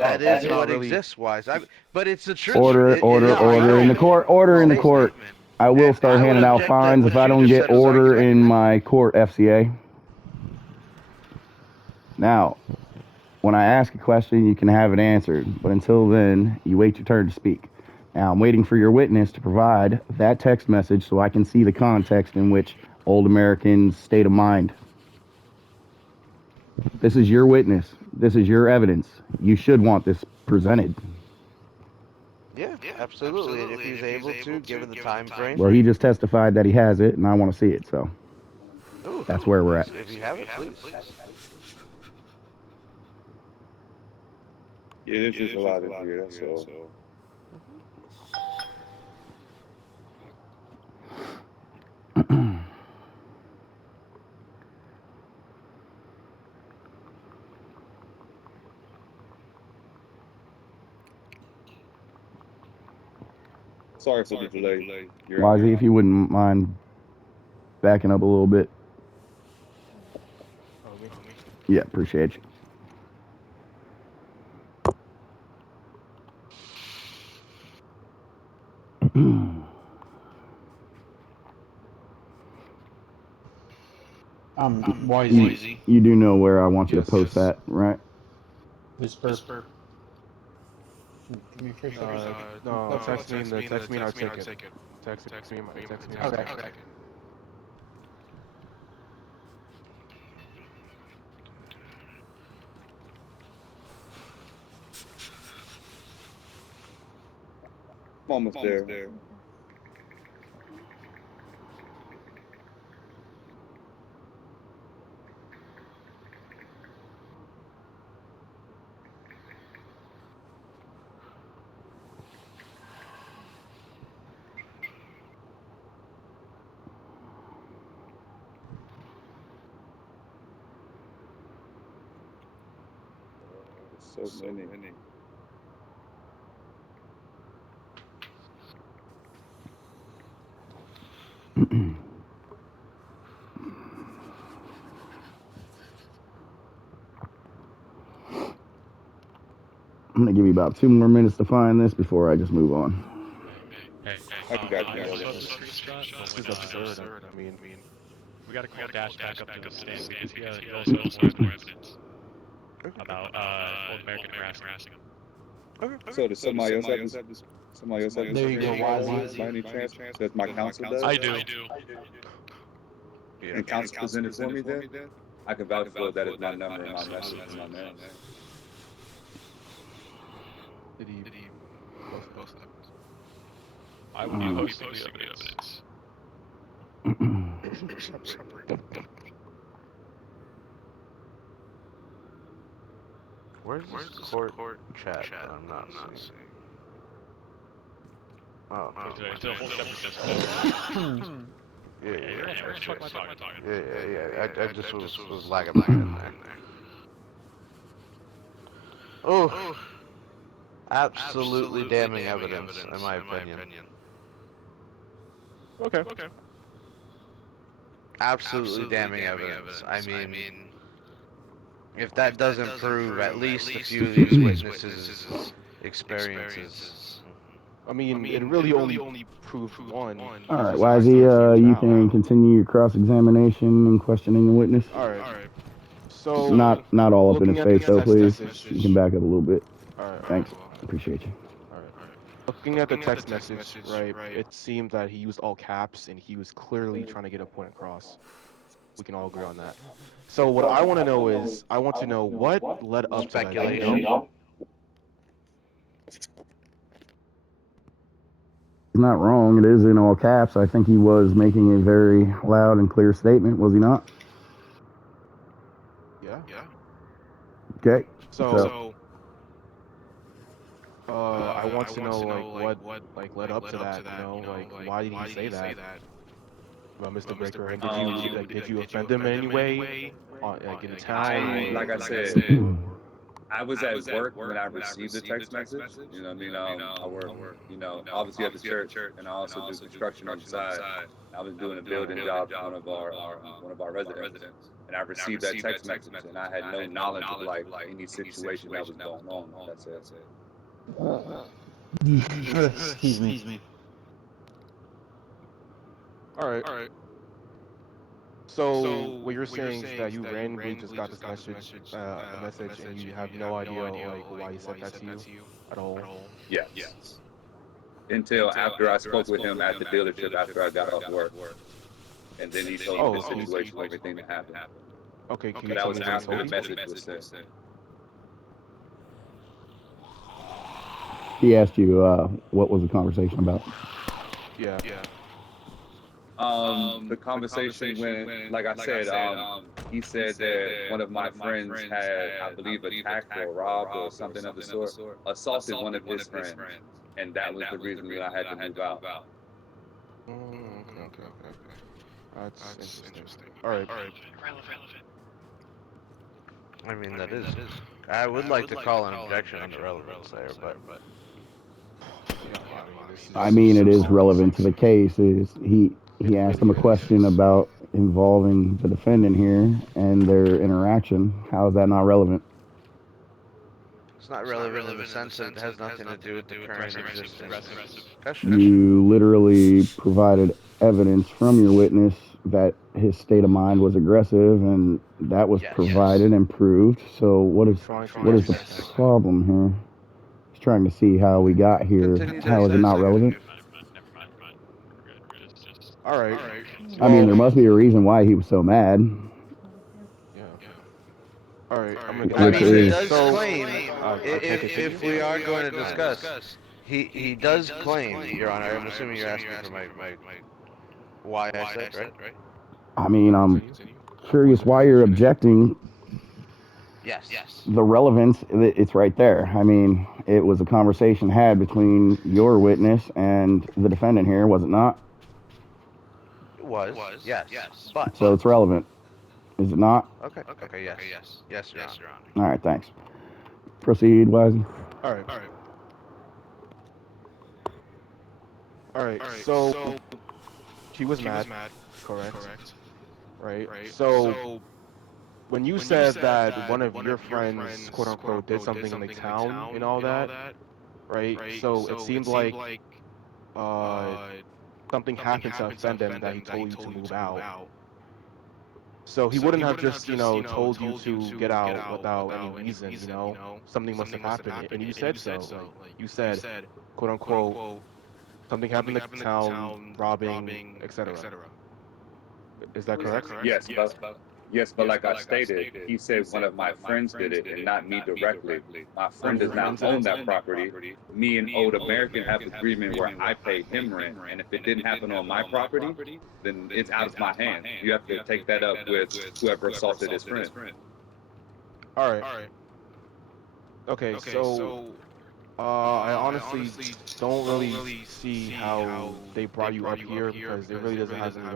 That That's is not what really exists, Wise. But it's the truth. Order, order, Yeah, I order in know. the court. Order in the court. Statement. I will And start I would handing out object that fines what if I you don't just get said was order accurate. in my court, FCA. Now, when I ask a question, you can have it answered. But until then, you wait your turn to speak. Now, I'm waiting for your witness to provide that text message so I can see the context in which Old American's state of mind. This is your witness. This is your evidence. You should want this presented. Yeah, absolutely. And if he's able to, given the time frame. Well, he just testified that he has it, and I want to see it, so Ooh, that's where we're at. if you have it, please. Yeah, there's just a lot in here, that's all. Sorry for the delay. Wazzy, if you wouldn't mind backing up a little bit. Oh, me? Yeah, appreciate you. Wise. You do know where I want you to Yes. post that, right? Whisper. Give me a first second. No, text me and I'll take it. Text me and I'll take it. Okay. I'm almost there. So many. I'm gonna give you about 2 more minutes to find this before I just move on. I forgot I you just know love the that. screenshot, This but is absurd. I mean, we gotta call Dash back up to the stand because he also has more evidence about Old American harassing him. So does somebody else have this? Somebody else have this There you go, screenshot Wazzy. by any chance? That my counsel does? I do. Yeah. And counsel presented for me then? I can vouch for that is my number and my message and my name. did he post that? I will be posting the evidence. Where's this court chat? I'm not seeing. Oh. It's a whole separate Discord. Yeah. Yeah, where the fuck am I talking? Yeah. I just was lagging behind there. Oh, absolutely damning evidence, in my opinion. Okay. Absolutely damning evidence. I mean, if that doesn't prove at least a few of these witnesses' experiences. I mean, it really only proved one. All right, It's just Wazzy, not a you huge can amount. continue your cross-examination and questioning the witness. All right. So Not all up in looking his at the face, though, text please. message. You can back up a little bit. All right. Thanks. Well, Appreciate you. all right. Looking at the text message, right? It seemed that he used all caps and he was clearly trying to get a point across. We can all agree on that. So what I want to know is, I want to know what led up to that. Speculation. He's not wrong. It is in all caps. I think he was making a very loud and clear statement, was he not? Yeah. Okay. So I want to know what led up to that. Why did he say that about Mr. Breaker? And did you offend him in any way, in town? Like I said, I was at work when I received the text message. You know what I mean? I work, obviously at the church, and I also do construction on the side. I was doing a building job for one of our residents, and I received that text message, and I had no knowledge of like any situation that was going on. That's it. Excuse me. All right. So what you're saying is that you randomly just got this message, a message, and you have no idea like why he sent that to you at all. Yes. Until after I spoke with him at the dealership after I got off work, and then he told me the situation, everything that happened. Okay, can But you that tell was me what he after told the you? message was sent. He asked you what was the conversation about. Yeah. The conversation went, like I said, he said that one of my friends had, I believe, attacked or robbed or something of the sort, assaulted one of his friends, and that was the reason that I had to move out. Okay. That's interesting. All right. I mean, that is. I would like to call an objection on the relevance there, but Yeah, I mean, this is I mean, it is so relevant to the case. He asked him a question about involving the defendant here and their interaction. How is that not relevant? it's not relevant in the sense that it has nothing to do with the current existing discussion. You literally provided evidence from your witness that his state of mind was aggressive, and that was provided and proved. So what is the problem here? Just trying to see how we got here. How is it not relevant? all right. I mean, there must be a reason why he was so mad. Yeah. All right. I'm gonna get I Which back mean, to he is does claim, I can continue. if we are going to discuss, he does claim, Your Honor. I'm assuming you're asking for my why I said, right? I mean, I'm Continue. curious why you're objecting. Yes. The relevance, it's right there. I mean, it was a conversation had between your witness and the defendant here, was it not? It was. Yes. But. So it's relevant, is it not? Okay. Yes. Yes, Your Honor. All right, thanks. Proceed, Wisey. All right. So she was mad, correct? Right. So when you said that one of your friends, quote unquote, did something in the town and all that, right? So it seemed like uh something happened to offend him that he told you to move out. So he wouldn't have just, told you to get out without any reason, Something must have happened. And you said so. Like you said, quote unquote, something happened in the town, robbing, etc. Is that correct? Yes, but like I stated, he said one of my friends did it and not me directly. My One friend of does your not friends own did? that property. Me and Old American have an agreement where I pay him rent, and if it didn't happen on my property, then it's out of my hands. You have to take that up with whoever assaulted his friend. All right. Okay, so I honestly don't really see how they brought you up here because it really doesn't have any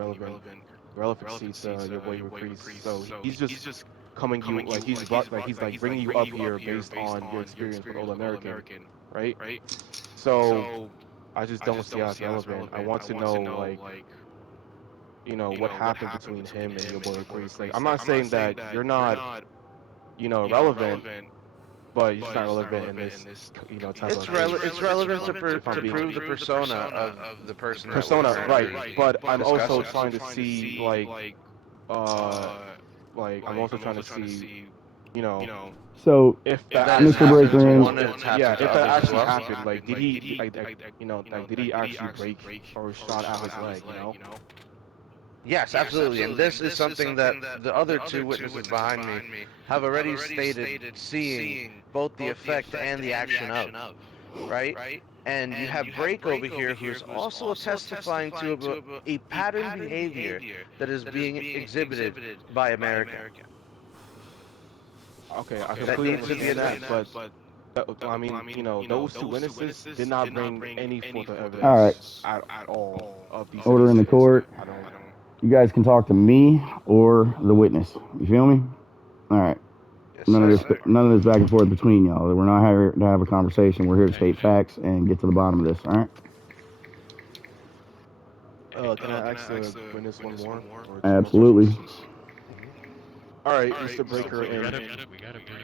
relevancy to your boy McCrease. So he's just coming you like he's like bringing you up here based on your experience with Old American, right? So I just don't see how it's relevant. I want to know like what happened between him and your boy McCrease. Like I'm not saying that you're not relevant, but you're just not relevant in this type of case. It's relevant to If I'm to being prove the persona of the person that we're persona, right? currently But I'm also discussing. trying to see uh I'm also trying to see you know So, if that That has actually Mr. happened happened, to Brakeman, one and it's yeah, happened to if that others as actually well. happened, like did he like did he actually break or shot out his leg? Yes, absolutely. And this is something that the other two witnesses behind me have already stated seeing both the effect and the action of, right? And you have Brake over here who's also testifying to a pattern behavior that is being exhibited by American Okay, I that completely needs to be understand that, addressed. but I mean, those two witnesses did not bring any further all right, evidence at all of these order in the cases. court. I don't. You guys can talk to me or the witness. You feel me? All right. None of sir. none of this back and forth between y'all. We're not here to have a conversation. We're here to state facts and get to the bottom of this. All right? Can I ask the witness one more or two more Absolutely. questions? All right, Mr. Breaker, We and gotta bring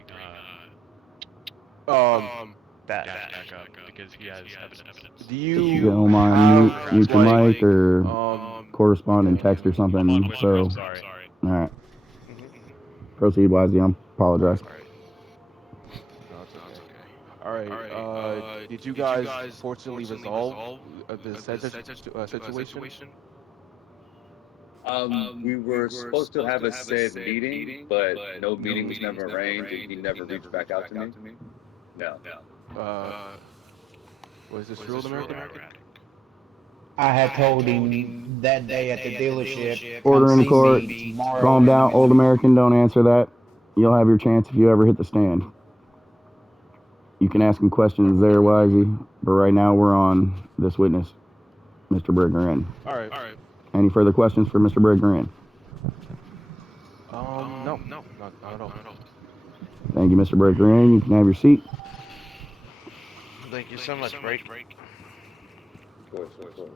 um, Dash back up because he has evidence. do If you you don't mind, have mute your like mic or correspond in text or I'm on something. one So, I'm sorry. all right. Mhm. Proceed, Wisely. I apologize. No, it's okay. All right. Did you guys fortunately resolve the said situation? We were supposed to have a said meeting, but no meeting was never arranged, and he never reached back out to me. No. Uh, was this true, American? I had told him that day at the dealership, come Order in the see court. me tomorrow Calm in the down. Old morning. American, don't answer that. You'll have your chance if you ever hit the stand. You can ask him questions there, Wisey. But right now, we're on this witness, Mr. Brigger. All right. Any further questions for Mr. Brigger? No, not at all. Thank you, Mr. Brigger. You can have your seat. Thank you so much, Break. Of course, of course.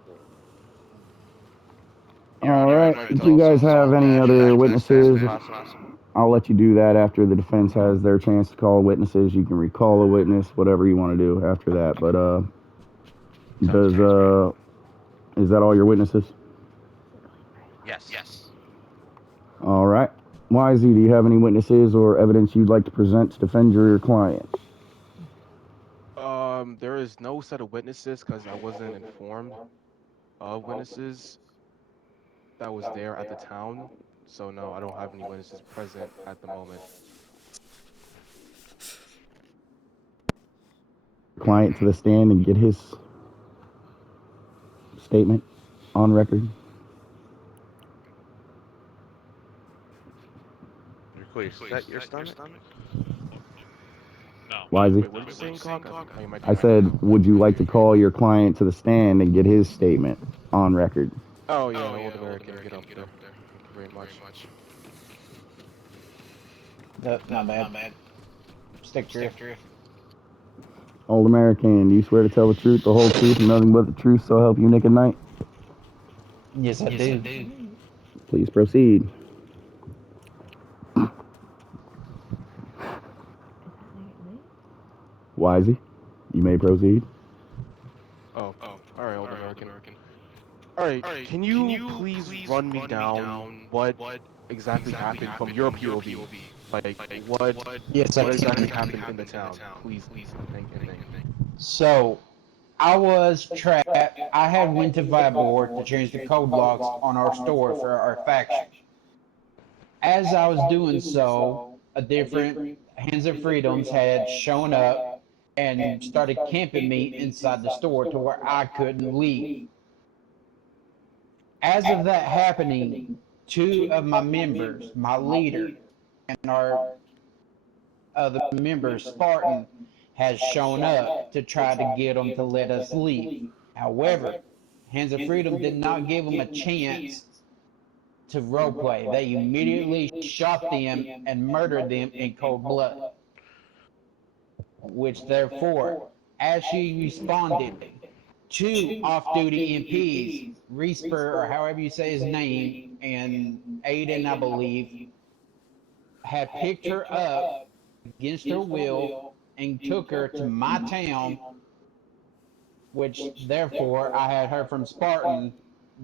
All I'd right. like If to you guys also have call any Dash other back to the witnesses, stand if possible. I'll let you do that after the defense has their chance to call witnesses. You can recall a witness, whatever you want to do after that. But Sounds great. is that all your witnesses? Yes. All right. YZ, do you have any witnesses or evidence you'd like to present to defend your client? There is no set of witnesses because I wasn't informed of witnesses that was there at the town. So no, I don't have any witnesses present at the moment. Client to the stand and get his statement on record. Please set your stomach. No. Wisey? Wait, what did you say, Cock? I think my I said, would you like to call your client to the stand and get his statement on record? Oh yeah, Old American, get up there. Thank you very much. My bad. Stick drift. Old American, do you swear to tell the truth, the whole truth, and nothing but the truth, so help you naked night? Yes, I do. Please proceed. Wisey, you may proceed. Oh, all right, Old American. All right, can you please run me down what exactly happened from your POV? Like, Yes, I what exactly can. happened in the town? Please, thank you. So I was trapped. I had went to Vibor to change the code locks on our store for our faction. As I was doing so, a different Hands of Freedoms had shown up and started camping me inside the store to where I couldn't leave. As of that happening, two of my members, my leader, and our other member, Spartan, has shown up to try to get them to let us leave. However, Hands of Freedom did not give them a chance to roleplay. They immediately shot them and murdered them in cold blood. Which therefore, as she responded, two off-duty MPs, Reesper or however you say his name, and Aiden, I believe, had picked her up against her will and took her to my town, which therefore I had heard from Spartan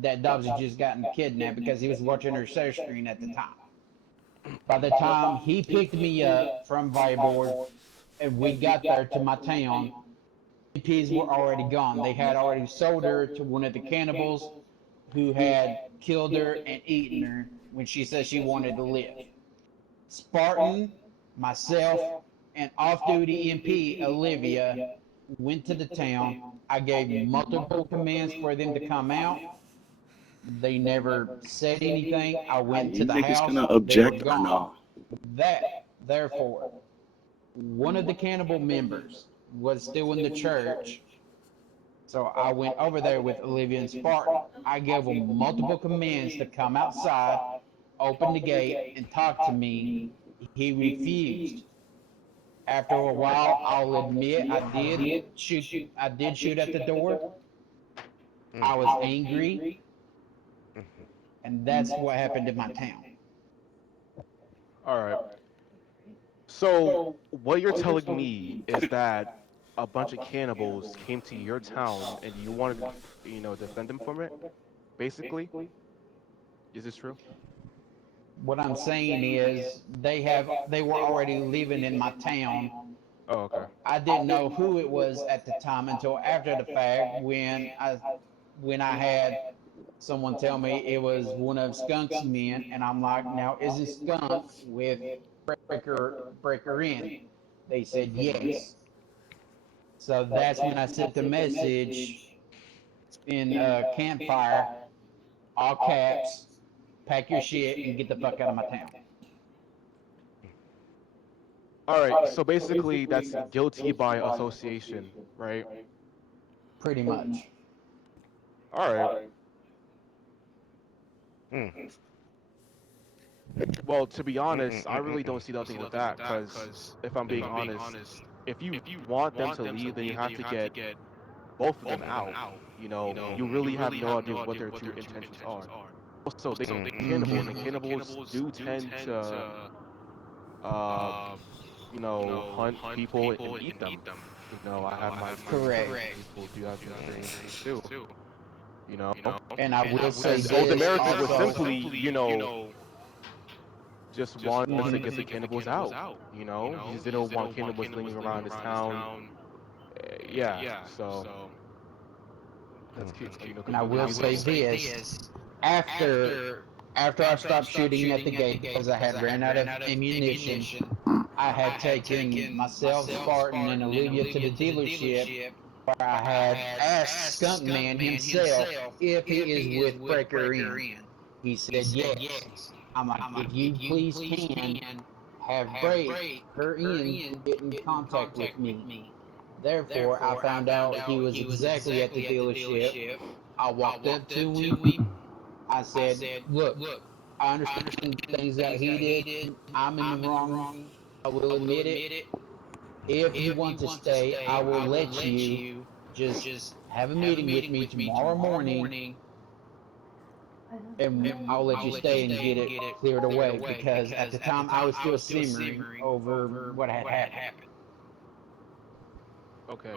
that Dobbs had just gotten kidnapped because he was watching her share screen at the time. By the time he picked me up from Viborg and we got there to my town, MPs were already gone. They had already sold her to one of the cannibals who had killed her and eaten her when she said she wanted to live. Spartan, myself, and off-duty MP Olivia went to the town. I gave multiple commands for them to come out. They never said anything. I went to You the niggas house. gonna They were object or gone. no? Therefore, one of the cannibal members was still in the church. So I went over there with Olivia and Spartan. I gave them multiple commands to come outside, open the gate, and talk to me. He refused. After a while, I'll admit I did shoot. I did shoot at the door. I was angry, and that's what happened in my town. All right. So what you're telling me is that a bunch of cannibals came to your town and you wanted to, defend them from it, basically? Is this true? What I'm saying is they were already living in my town. Oh, okay. I didn't know who it was at the time until after the fact when I had someone tell me it was one of Skunk's men, and I'm like, now isn't Skunk with Breaker in? They said yes. So that's when I sent the message in campfire, all caps, pack your shit and get the fuck out of my town. All right. So basically, that's guilty by association, right? Pretty much. All right. Mm. Well, to be honest, I really don't see nothing with that because if I'm being honest, if you want them to leave, then you have to get both of them out. You really have no idea what their true intentions are. Also, they are cannibals, and cannibals do tend to, uh, hunt people and eat them. I have my experiences Correct. with people do have experiences too. You know, And I will say and Old this American was also. simply, just wanted to get the cannibals out. He just didn't want cannibals lingering around his town. Yeah, so that's And I will say this after after I stopped shooting at the gate because I had ran out of ammunition, I had taken myself, Spartan, and Olivia to the dealership where I had asked Skunkman himself if he is with Breaker In. He said yes. I'm like, if you please can have Breaker In get in contact with me. Therefore, I found out he was exactly at the dealership. I walked up to him. I said, look, I understand things got heated. I'm in the wrong. I will admit it. If you want to stay, I will let you just have a meeting with me tomorrow morning and I'll let you stay and get it cleared away because at the time I was still simmering over what had happened. okay.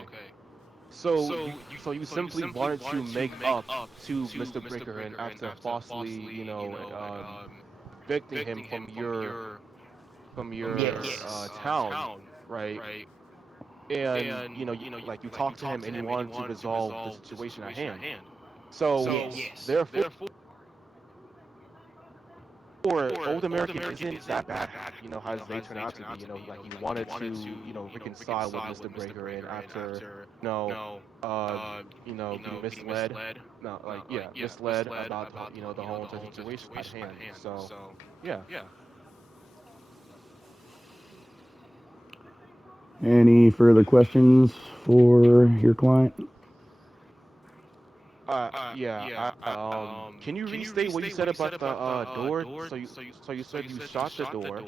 So you simply wanted to make up to Mr. Breaker after falsely, evicting him from your Yes. town, right? And like you talked to him and you wanted to resolve the situation at hand. So Yes. therefore, Old American isn't that bad, as they turn out to be. Like he wanted to, reconcile with Mr. Breaker and after, being misled, no, like yeah, misled about the whole entire situation at hand. So yeah. Any further questions for your client? Yeah. Can you restate what you said about the door? So you said you shot the door,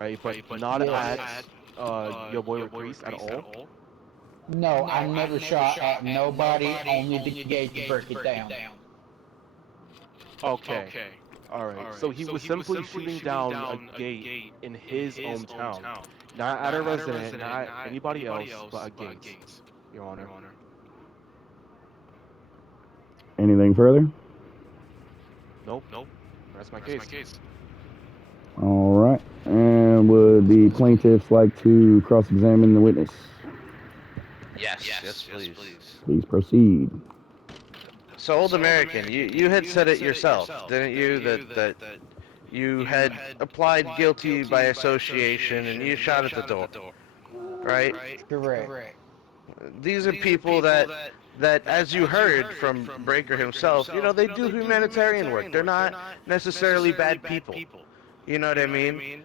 right? But not at Yes. your boy Reese at all. No, I never shot at nobody, only the gate to break it down. Okay. All right. So he was simply shooting down a gate in his own town, not at a resident, not at anybody else, but a gate, Your Honor. Anything further? Nope. That's my case. All right. And would the plaintiffs like to cross-examine the witness? Yes, please. Please proceed. So, Old American, you had said it yourself, didn't you? That you had applied guilty by association and you shot at the door, right? Correct. These are people that as you heard from Breaker himself, they do humanitarian work. They're not necessarily bad people. You know what I mean?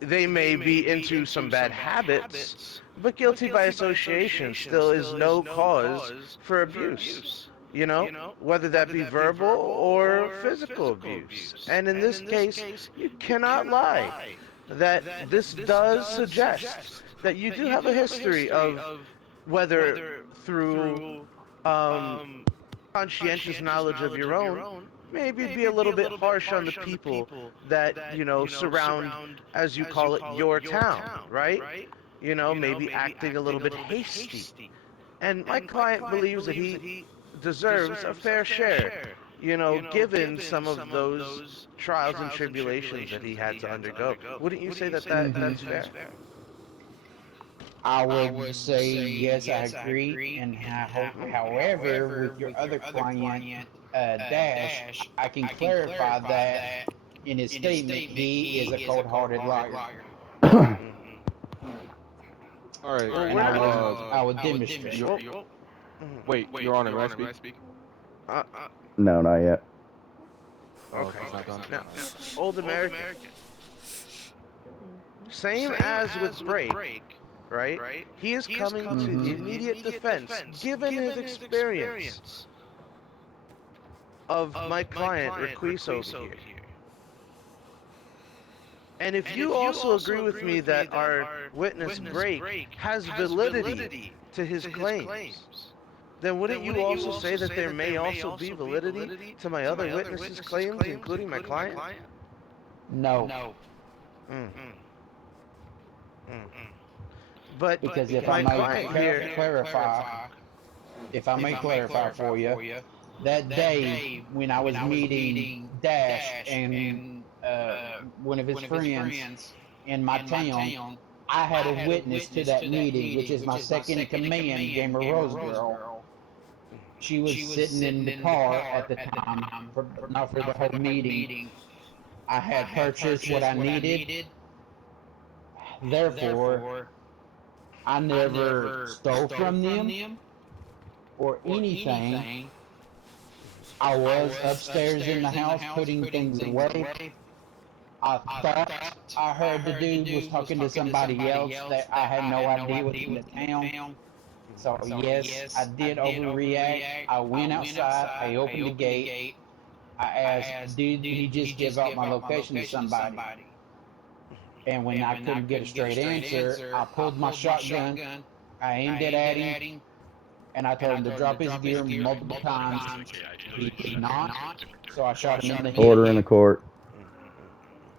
They may be into some bad habits, but guilty by association still is no cause for abuse. Whether that be verbal or physical abuse. And in this case, you cannot lie. that this does suggest that you do have a history of, whether through um, conscientious knowledge of your own, maybe be a little bit harsh on the people that, surround, as you call it, your town, right? Maybe acting a little bit hasty. And my client believes that he deserves a fair share, given some of those trials and tribulations that he had to undergo. Wouldn't you say that, that's fair? I would say yes, I agree. And however, with your other client, Dash, I can clarify that in his statement, he is a cold-hearted liar. Mm. All right. Well, And we're not. I would demonstrate. Mhm. Wait, Your Honor, may I speak? Uh, No, not yet. Oh, okay. he's not done. Now, Old American, same as with Break, right? He is coming to the immediate defense, given his experience of my client, Requise, over here. And if you also agree with me that our witness Break has validity to his claims, then wouldn't you also say that there may also be validity to my other witnesses' claims, including my client? No, Mm, mm. But because if I my may client here, clarify for you, that day when I was meeting Dash and one of his friends in my town, I had a witness to that meeting, which is my second in command, Gamer Rose Girl. She was sitting in the car at the time, but not for the whole meeting. I had purchased what I needed, therefore, I never stole from them or anything. I was upstairs in the house putting things away. I thought I heard the dude was talking to somebody else that I had no idea was in the town. So yes, I did overreact. I went outside. I opened the gate. I asked, "Did he just give out my location to somebody?" And when I couldn't get a straight answer, I pulled my shotgun. I aimed it at him, and I told him to drop his gear multiple times. He did not, so I shot him in the Order in hip. the court.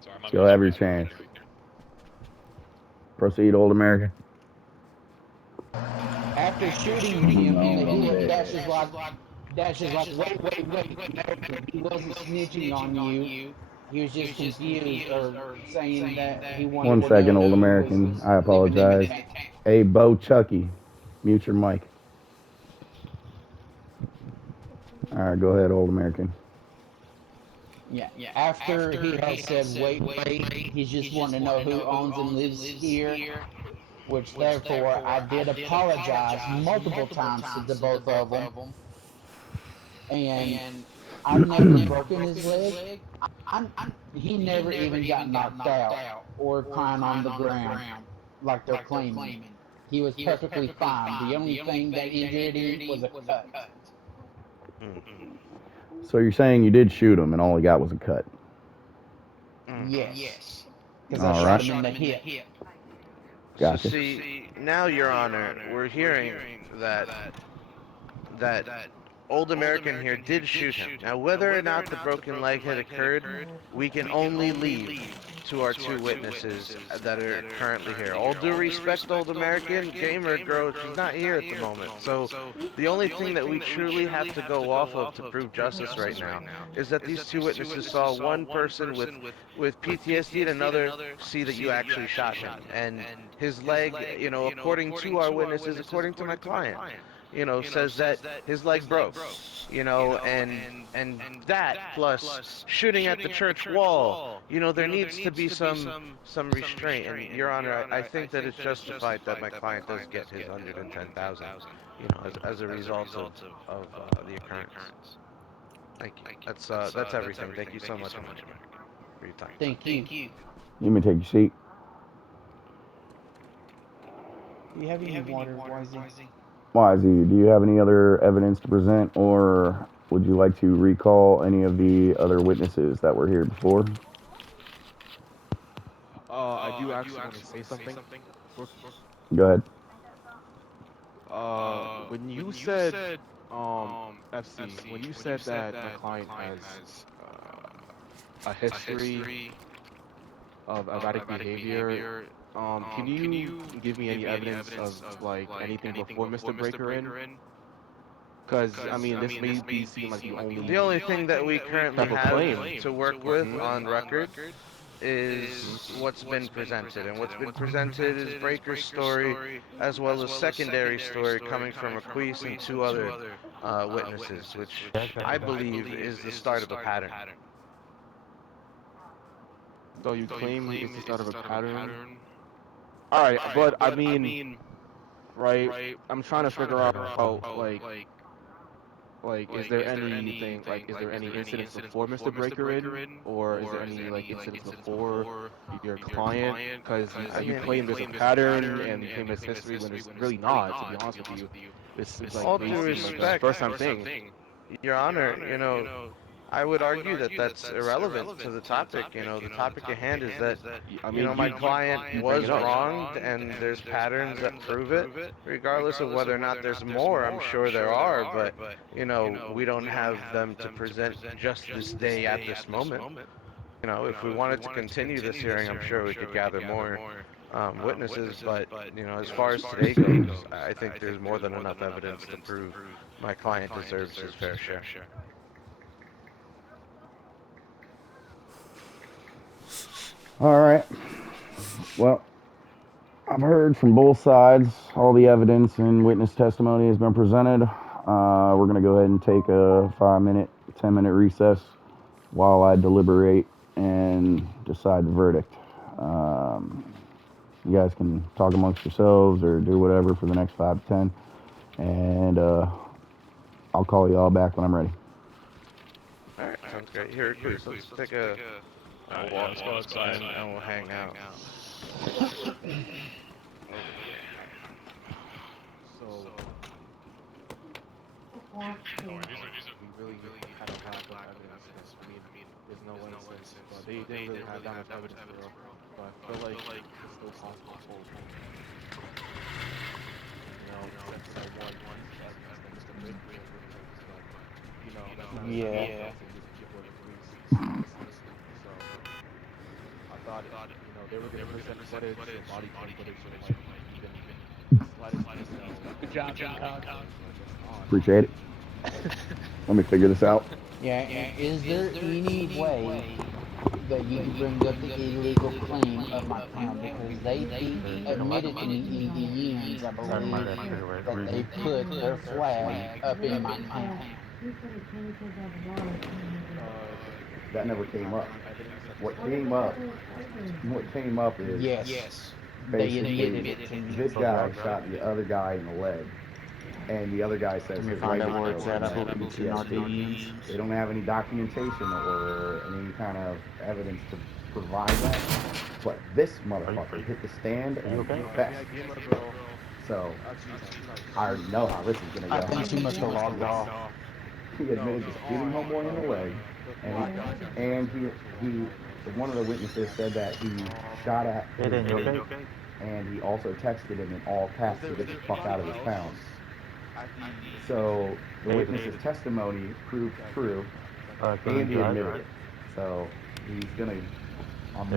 Sorry, my You'll music have your was playing chance. right there. Proceed, Old American. After shooting him in the I'm hip, dead. Dash is like, wait, no, he wasn't snitching on you. He was just confused or saying that he wanted One to know second, Old who was American. I living in the apologize. town. Hey, Bo Chucky, mute your mic. All right, go ahead, Old American. Yeah. After he had said, wait, he's just wanting to know who owns and lives here, which therefore I did apologize multiple times to the both of them. And I've never broken his leg. He never even got knocked out or crying on the ground like they're claiming. He was perfectly fine. The only thing that injured him was a cut. mm, So you're saying you did shoot him and all he got was a cut? mm. Yes, because I All shot right. him in the hip. So Gotcha. see, now, Your Honor, we're hearing that Old American here did shoot him. Now, whether or not the broken leg had occurred, we can only leave to our two witnesses that are currently here. All due respect, Old American, Gamer Girl, she's not here at the moment. So the only thing that we truly have to go off of to prove justice right now is that these two witnesses saw one person with PTSD and another see that you actually shot him. And his leg, according to our witnesses, according to my client, says that his leg broke, and that plus shooting at the church wall, there needs to be some restraint. And Your Honor, I think that it's justified that my client does get his 110,000, as a result of the occurrence. Thank you. That's everything. Thank you so much, American, for your time. Thank you. You may take your seat. Do you have any water, Wisey? Wisey, do you have any other evidence to present, or would you like to recall any of the other witnesses that were here before? I I do actually want to say something. Go ahead. When you said, FC, when you said that my client has a history of erratic behavior, can you give me any evidence of like anything before Mr. Breaker in? Because I mean, this may be seem like the The only only thing that we currently type of have claim. to work with on record Mhm. is what's been presented. And what's been presented is Breaker's story, as well as secondary story coming from Requise and two other witnesses, which I believe is the start of a pattern. So you claim it's the start of a pattern. All right, but I mean, right? I'm trying to figure out like is there anything like is there any incidents before Mr. Breaker in, or is there any like incidents before your client? Because I you mean, claim there's a pattern and you claim there's history when there's really not. To be honest with you, this is like all may due seem like a respect, first time thing. Your Honor, I would argue that that's irrelevant to the topic. The topic at hand is that, I mean, my client you bring it was up. wronged and there's patterns that prove it, regardless of whether or not there's more. I'm sure there are, but, we don't have them to present just this day at this moment. If we wanted to continue this hearing, I'm sure we could gather more witnesses, but, as far as today goes, I think there's more than enough evidence to prove my client deserves his fair share. All right. Well, I've heard from both sides. All the evidence and witness testimony has been presented. We're going to go ahead and take a 5-minute, 10-minute recess while I deliberate and decide the verdict. You guys can talk amongst yourselves or do whatever for the next 5 to 10. And I'll call you all back when I'm ready. All right, sounds great. Here, please, let's take a Yeah, walk let's go outside. and we'll hang out. So No worries. we really kind of have enough evidence because I mean, there's no instance, but they didn't really have that much evidence for real. But I feel like it's still possible to pull a point. Since I won evidence that Mr. Baker was innocent, but that's not Yeah. enough to use people of the police innocence. So I thought they were gonna present footage or body cam footage of like even the slightest detail Good of job, Big Cock. but I guess not. Appreciate it. Let me figure this out. Yeah, and is there any way that you can bring up the illegal claim of my client? Because they admitted to me in the ends, I believe, that they put their flag up in my town. Uh, That never came up. evidence that What this came happened. up, what came up is Yes, they admitted basically it to me. this guy shot the other guy in the leg, and the other guy says Can we his find leg out is where it's broken. at? He I has believe it's in our PTSD. DMs. They don't have any documentation or any kind of evidence to provide that. But this motherfucker hit the stand Are you and okay? Yeah, confessed. give him a girl. So Actually, no, she's not okay. I already know how this is gonna I go. think she must have logged off. He No, admitted to she's shooting on, homeboy in the but leg, the black guy shot her, and so she'll he log on. one of the witnesses said that he shot at his Aiden, you aide, okay? and he also texted him in all Is caps there to get the fuck anybody out of his else town. at the So the Aiden, witness's testimony proved that true, that can you and he drive? admitted it. So he's gonna. Yeah.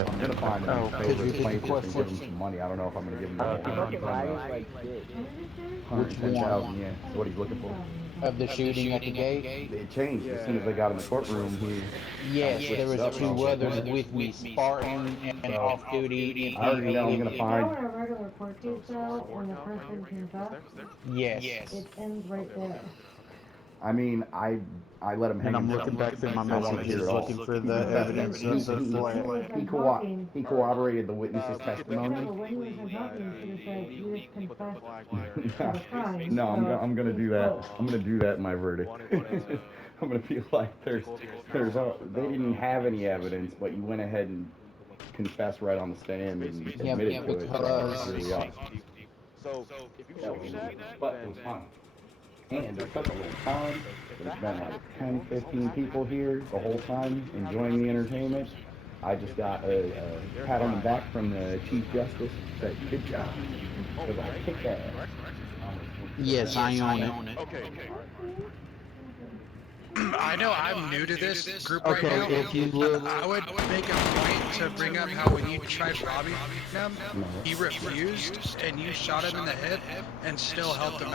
I'm gonna find him Oh, in okay. favor of the Could you plaintiff and give him question some money. I don't know if I'm gonna give him the Uh, whole can you keep running though? 110,000. Yeah, is what he's looking for. of the shooting at the gate? It changed as soon as Yeah, they got in the courtroom. He kind of Yes, there switched it was up. And I was two like, others what? with me, Spartan and So off duty I already know I'm gonna MP. find. so Spartan was there? Yes. Okay. I mean, I let him And hang I'm looking himself. back through my I want to hear it messages all. looking for He the confessed. evidence of the flag. He corroborated the witness's We could testimony. technically put the flag there if No, So I'm gonna do that. I'm gonna do that in my you verdict. wanted to I'm gonna be like, take over your there's town they without didn't have any witnesses. evidence, but you went ahead and We could look into it. confessed right on the It's stand and basically Yeah, admitted to it. So because here we are. so if you Yeah, show me that, but it then was fun. that's And there's such a technically little evidence time. because if There's that been happened like before 10, this all 15 happened, people here the then whole time you have enough enjoying the excuses entertainment. I just got a pat on the back from the Chief Justice. Said, good job. Because I kicked ass. Yes, I own it. Okay. I know I'm new to this group right Okay, now. if you would. I would make a point to bring up how when you tried robbing him, he refused, and you shot him in the head and still helped him out.